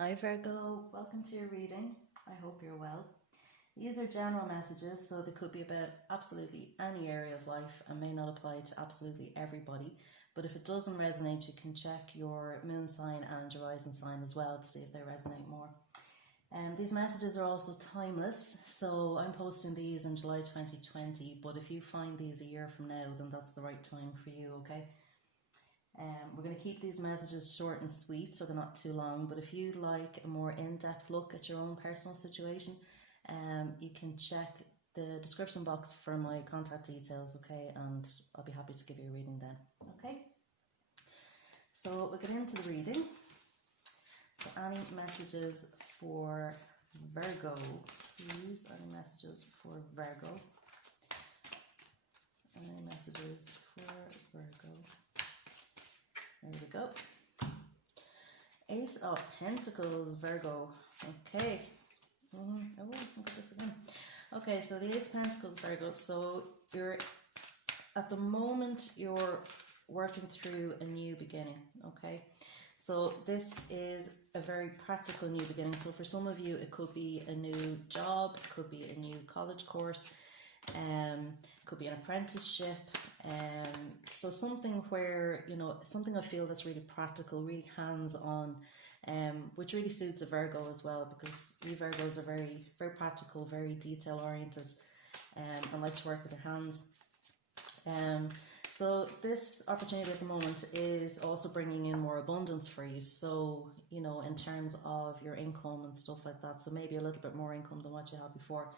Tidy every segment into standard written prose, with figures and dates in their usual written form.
Hi Virgo, welcome to your reading. I hope you're well. These are general messages, so they could be about absolutely any area of life and may not apply to absolutely everybody. But if it doesn't resonate, you can check your moon sign and your rising sign as well to see if they resonate more. These messages are also timeless, so I'm posting these in July 2020, but if you find these a year from now, then that's the right time for you, okay? We're going to keep these messages short and sweet so they're not too long, but if you'd like a more in-depth look at your own personal situation, you can check the description box for my contact details, okay, and I'll be happy to give you a reading then, okay? So we'll get into the reading. So any messages for Virgo, please? Any messages for Virgo? Any messages for Virgo? There we go. Ace of Pentacles, Virgo. Okay. Oh, look at this again. Okay, so the Ace of Pentacles, Virgo. So at the moment, you're working through a new beginning, okay? So this is a very practical new beginning. So for some of you, it could be a new job, it could be a new college course, could be an apprenticeship, so something where, something I feel that's really practical, really hands-on, which really suits a Virgo as well, because we Virgos are very, very practical, very detail-oriented, and like to work with their hands. So this opportunity at the moment is also bringing in more abundance for you. So, in terms of your income and stuff like that, so maybe a little bit more income than what you had before.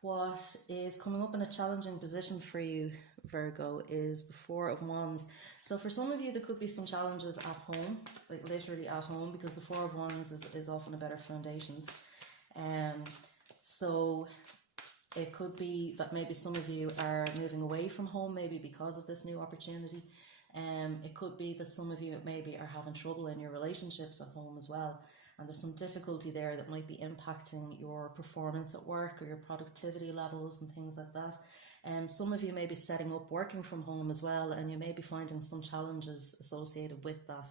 What is coming up in a challenging position for you, Virgo, is the Four of Wands. So for some of you, there could be some challenges at home, like literally at home, because the Four of Wands is often a better foundations. So it could be that maybe some of you are moving away from home, maybe because of this new opportunity. It could be that some of you maybe are having trouble in your relationships at home as well. And there's some difficulty there that might be impacting your performance at work or your productivity levels and things like that. Some of you may be setting up working from home as well, and you may be finding some challenges associated with that.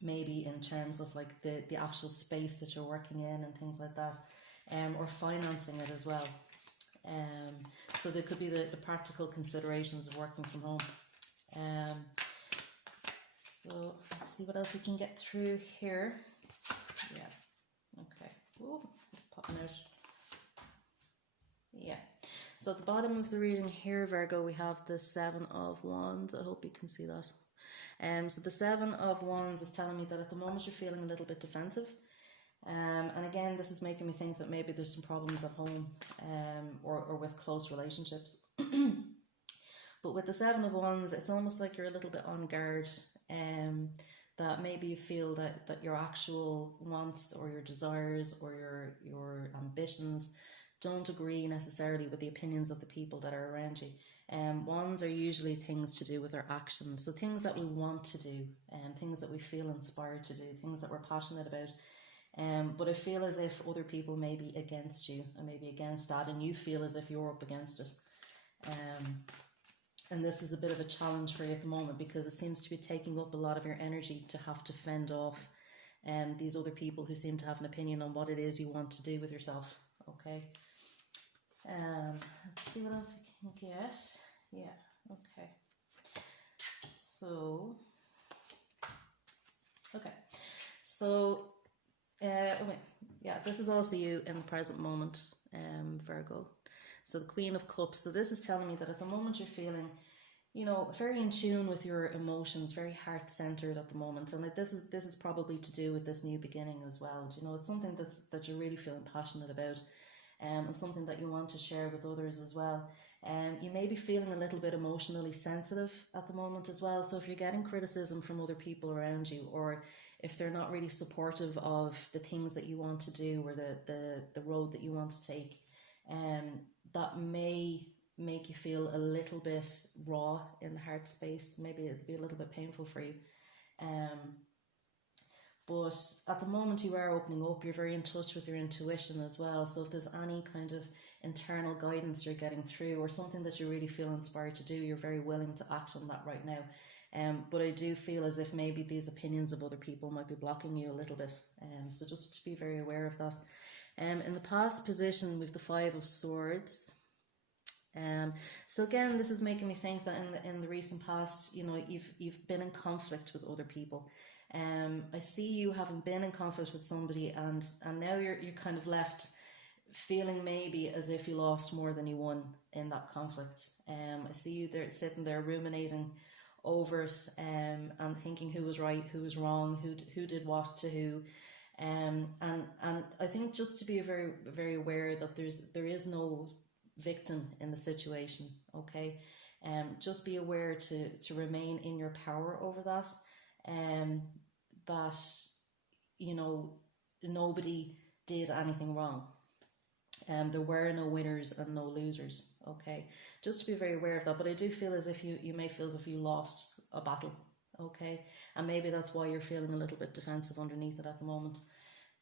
Maybe in terms of like the actual space that you're working in and things like that, or financing it as well. So there could be the practical considerations of working from home. So let's see what else we can get through here. Yeah, okay. Ooh, it's popping out. Yeah. So at the bottom of the reading here, Virgo, we have the Seven of Wands. I hope you can see that. So the Seven of Wands is telling me that at the moment you're feeling a little bit defensive. And again, this is making me think that maybe there's some problems at home, or with close relationships. But with the Seven of Wands, it's almost like you're a little bit on guard, that maybe you feel that your actual wants or your desires or your ambitions don't agree necessarily with the opinions of the people that are around you. Wands are usually things to do with our actions, so things that we want to do, things that we feel inspired to do, things that we're passionate about. But I feel as if other people may be against you and maybe against that, and you feel as if you're up against it. And this is a bit of a challenge for you at the moment, because it seems to be taking up a lot of your energy to have to fend off these other people who seem to have an opinion on what it is you want to do with yourself. Okay. Let's see what else we can get. Yeah. Okay. So. Okay. So. Okay. Yeah. This is also you in the present moment, Virgo. So the Queen of Cups. So this is telling me that at the moment you're feeling, very in tune with your emotions, very heart-centered at the moment. And this is probably to do with this new beginning as well. It's something that you're really feeling passionate about, and something that you want to share with others as well. You may be feeling a little bit emotionally sensitive at the moment as well. So if you're getting criticism from other people around you, or if they're not really supportive of the things that you want to do, or the road that you want to take, that may make you feel a little bit raw in the heart space. Maybe it'll be a little bit painful for you. But at the moment you are opening up, you're very in touch with your intuition as well. So if there's any kind of internal guidance you're getting through, or something that you really feel inspired to do, you're very willing to act on that right now. But I do feel as if maybe these opinions of other people might be blocking you a little bit. So just to be very aware of that. In the past position with the Five of Swords. So again, this is making me think that in the recent past, you know, you've been in conflict with other people. I see you having been in conflict with somebody, and now you're kind of left feeling maybe as if you lost more than you won in that conflict. I see you there sitting there ruminating over it, and thinking who was right, who was wrong, who did what to who. And I think just to be very, very aware that there is no victim in the situation. Okay, just be aware to remain in your power over that. That, you know, nobody did anything wrong. There were no winners and no losers. Okay, just to be very aware of that. But I do feel as if you may feel as if you lost a battle. Okay, and maybe that's why you're feeling a little bit defensive underneath it at the moment.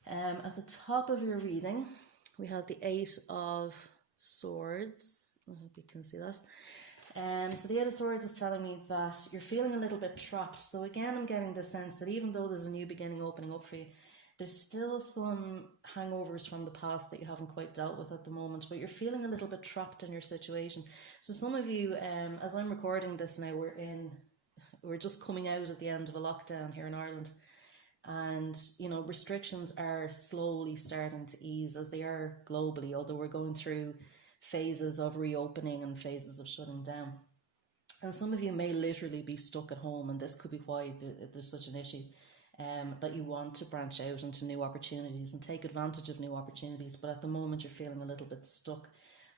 At the top of your reading, we have the Eight of Swords. I hope you can see that. So the Eight of Swords is telling me that you're feeling a little bit trapped. So again, I'm getting the sense that even though there's a new beginning opening up for you, there's still some hangovers from the past that you haven't quite dealt with at the moment, but you're feeling a little bit trapped in your situation. So some of you, as I'm recording this now, we're just coming out at the end of a lockdown here in Ireland. And, you know, restrictions are slowly starting to ease, as they are globally, although we're going through phases of reopening and phases of shutting down. And some of you may literally be stuck at home, and this could be why there's such an issue, that you want to branch out into new opportunities and take advantage of new opportunities, but at the moment you're feeling a little bit stuck.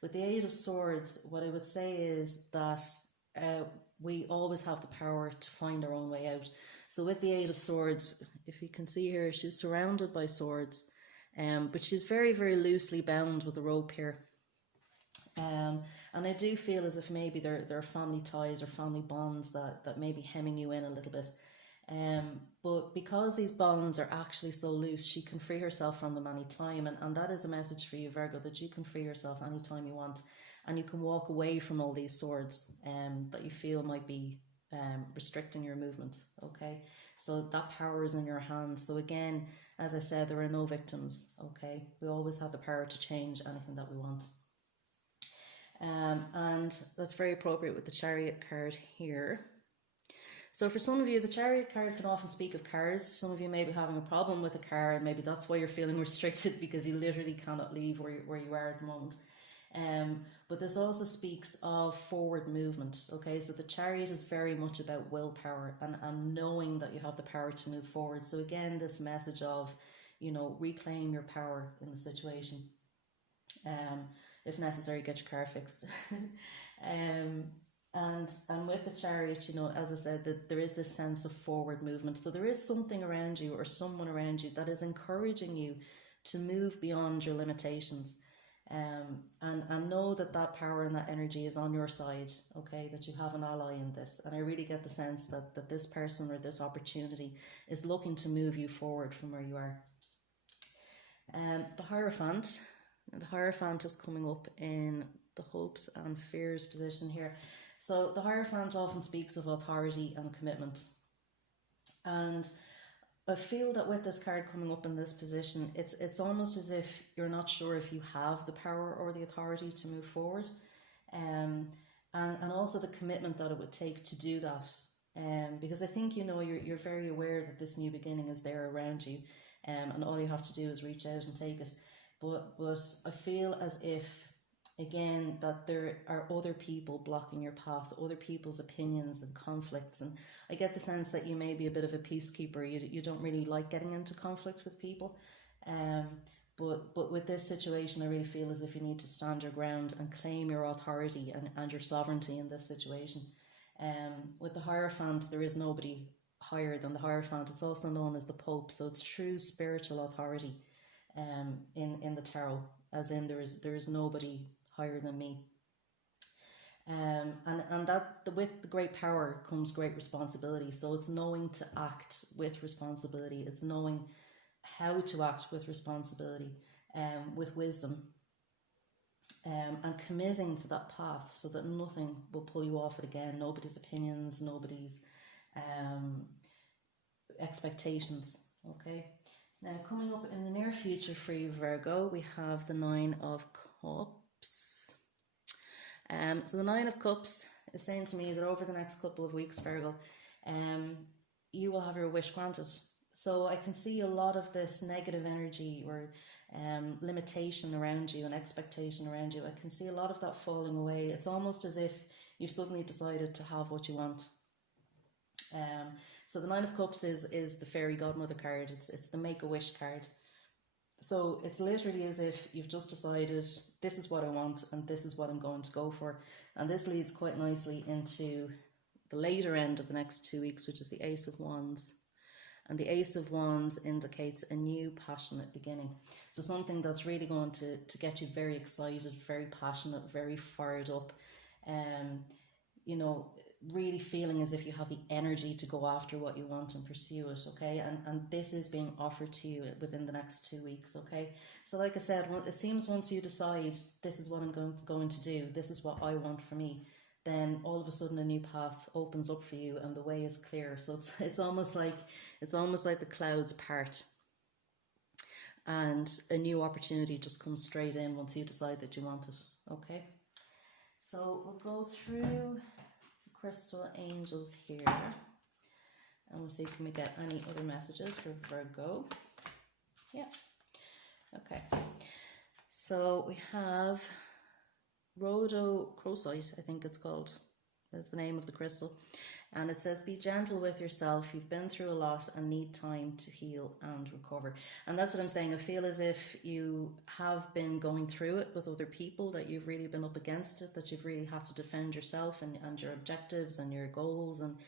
With the Eight of Swords, what I would say is that we always have the power to find our own way out. So with the Eight of Swords, if you can see here, she's surrounded by swords, but she's very, very loosely bound with a rope here. And I do feel as if maybe there are family ties or family bonds that may be hemming you in a little bit. But because these bonds are actually so loose, she can free herself from them anytime. And that is a message for you, Virgo, that you can free yourself anytime you want. And you can walk away from all these swords that you feel might be restricting your movement. Okay, so that power is in your hands. So again, as I said, there are no victims. Okay, we always have the power to change anything that we want. And that's very appropriate with the Chariot card here. So for some of you, the Chariot card can often speak of cars. Some of you may be having a problem with a car, and maybe that's why you're feeling restricted, because you literally cannot leave where you are at the moment. But this also speaks of forward movement. Okay, so the Chariot is very much about willpower and knowing that you have the power to move forward. So again, this message of, you know, reclaim your power in the situation. If necessary, get your car fixed. And with the Chariot, you know, as I said, that there is this sense of forward movement. So there is something around you or someone around you that is encouraging you to move beyond your limitations. And know that power and that energy is on your side. Okay, that you have an ally in this. And I really get the sense that this person or this opportunity is looking to move you forward from where you are. The Hierophant. The Hierophant is coming up in the hopes and fears position here. So the Hierophant often speaks of authority and commitment. And I feel that with this card coming up in this position, it's almost as if you're not sure if you have the power or the authority to move forward. And also the commitment that it would take to do that. Because I think, you know, you're very aware that this new beginning is there around you. And all you have to do is reach out and take it. But I feel as if, again, that there are other people blocking your path, other people's opinions and conflicts. And I get the sense that you may be a bit of a peacekeeper. You don't really like getting into conflict with people. But with this situation, I really feel as if you need to stand your ground and claim your authority and your sovereignty in this situation. With the Hierophant, there is nobody higher than the Hierophant. It's also known as the Pope. So it's true spiritual authority. In the tarot, as in there is nobody higher than me, and that with the great power comes great responsibility. So it's knowing to act with responsibility. It's knowing how to act with responsibility, with wisdom, and committing to that path so that nothing will pull you off it again. Nobody's opinions, nobody's expectations. Okay, now coming up in the near future for you, Virgo, we have the Nine of Cups. So the Nine of Cups is saying to me that over the next couple of weeks, Virgo, you will have your wish granted. So I can see a lot of this negative energy or limitation around you and expectation around you. I can see a lot of that falling away. It's almost as if you've suddenly decided to have what you want. So the Nine of Cups is the fairy godmother card. It's the Make-A-Wish card. So it's literally as if you've just decided, this is what I want and this is what I'm going to go for. And this leads quite nicely into the later end of the next 2 weeks, which is the Ace of Wands. And the Ace of Wands indicates a new passionate beginning. So something that's really going to get you very excited, very passionate, very fired up. You know, really feeling as if you have the energy to go after what you want and pursue it, okay? And this is being offered to you within the next 2 weeks, okay? So like I said, it seems once you decide, this is what I'm going to do, this is what I want for me, then all of a sudden a new path opens up for you and the way is clear. So it's almost like the clouds part and a new opportunity just comes straight in once you decide that you want it, okay? So we'll go through crystal angels here and we'll see if we get any other messages for Virgo. Yeah, okay, so we have rhodochrosite, I think it's called, is the name of the crystal, and it says be gentle with yourself, you've been through a lot and need time to heal and recover. And that's what I'm saying. I feel as if you have been going through it with other people, that you've really been up against it, that you've really had to defend yourself and your objectives and your goals and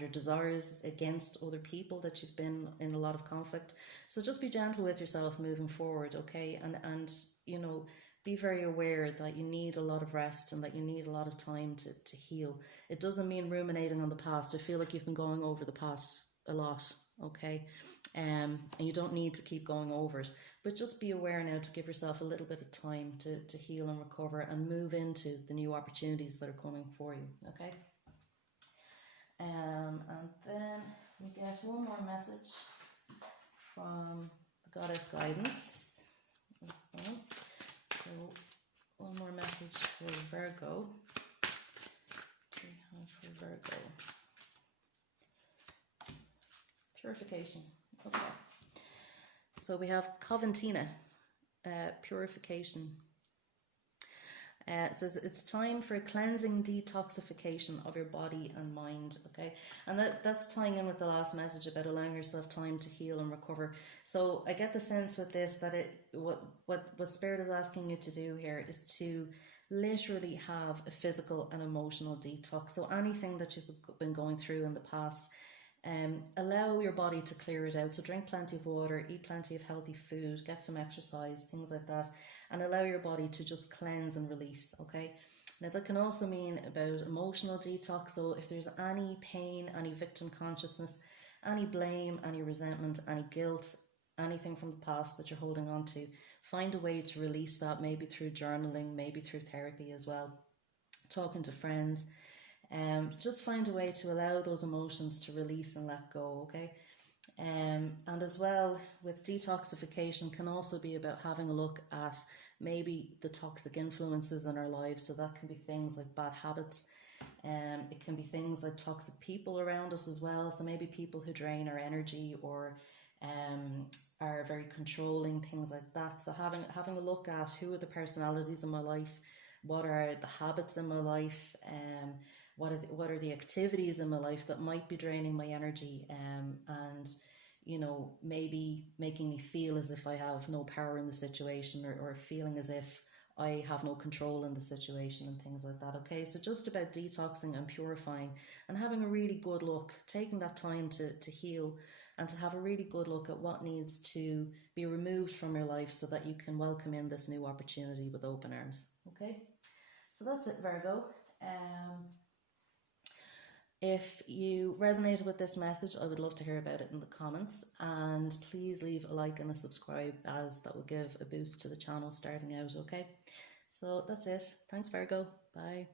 your desires against other people, that you've been in a lot of conflict. So just be gentle with yourself moving forward, okay? And you know, be very aware that you need a lot of rest and that you need a lot of time to heal. It doesn't mean ruminating on the past. I feel like you've been going over the past a lot, okay? And you don't need to keep going over it. But just be aware now to give yourself a little bit of time to heal and recover and move into the new opportunities that are coming for you, okay? And then we get one more message from the Goddess Guidance as well. So one more message for Virgo. What do we have for Virgo? Purification. Okay. So we have Coventina, purification. It says it's time for a cleansing detoxification of your body and mind, okay? And that's tying in with the last message about allowing yourself time to heal and recover. So I get the sense with this that what Spirit is asking you to do here is to literally have a physical and emotional detox. So anything that you've been going through in the past, allow your body to clear it out. So drink plenty of water, eat plenty of healthy food, get some exercise, things like that, and allow your body to just cleanse and release, okay? Now that can also mean about emotional detox. So if there's any pain, any victim consciousness, any blame, any resentment, any guilt, anything from the past that you're holding on to, find a way to release that, maybe through journaling, maybe through therapy as well, talking to friends. Just find a way to allow those emotions to release and let go, okay? And as well, with detoxification can also be about having a look at maybe the toxic influences in our lives. So that can be things like bad habits. It can be things like toxic people around us as well. So maybe people who drain our energy or are very controlling, things like that. So having a look at who are the personalities in my life, what are the habits in my life, what are the activities in my life that might be draining my energy, and you know, maybe making me feel as if I have no power in the situation, or feeling as if I have no control in the situation and things like that, okay? So just about detoxing and purifying and having a really good look, taking that time to heal and to have a really good look at what needs to be removed from your life so that you can welcome in this new opportunity with open arms, okay? So that's it, Virgo. If you resonated with this message, I would love to hear about it in the comments, and please leave a like and a subscribe, as that will give a boost to the channel starting out, okay? So that's it. Thanks, Virgo. Bye.